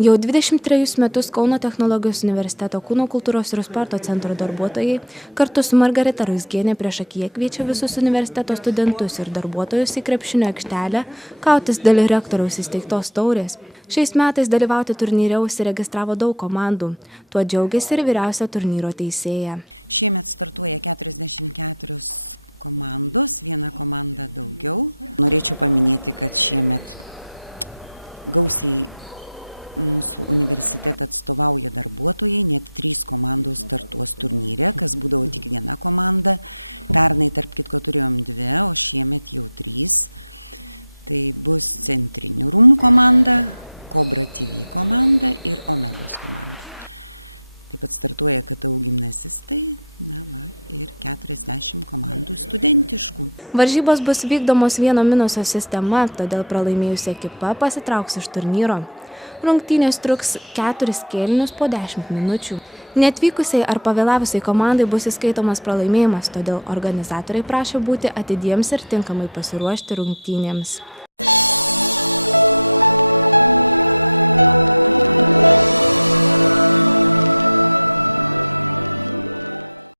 Jau 23 metus Kauno technologijos universiteto kūno kultūros ir sporto centro darbuotojai kartu su Margarita Raizgienė priešakyje kviečia visus universiteto studentus ir darbuotojus į krepšinio aikštelę kautis dėl rektoriaus įsteigtos taurės. Šiais metais dalyvauti turnyre užsiregistravo daug komandų. Tuo džiaugiasi ir vyriausia turnyro teisėja. Varžybos bus vykdomos vieno minuso sistema, todėl pralaimėjusi ekipa pasitrauks iš turnyro. Rungtynės truks 4 kėlinius po 10 minučių. Neatvykusiai ar pavėlavusiai komandai bus įskaitomas pralaimėjimas, todėl organizatoriai prašo būti atidiems ir tinkamai pasiruošti rungtynėms.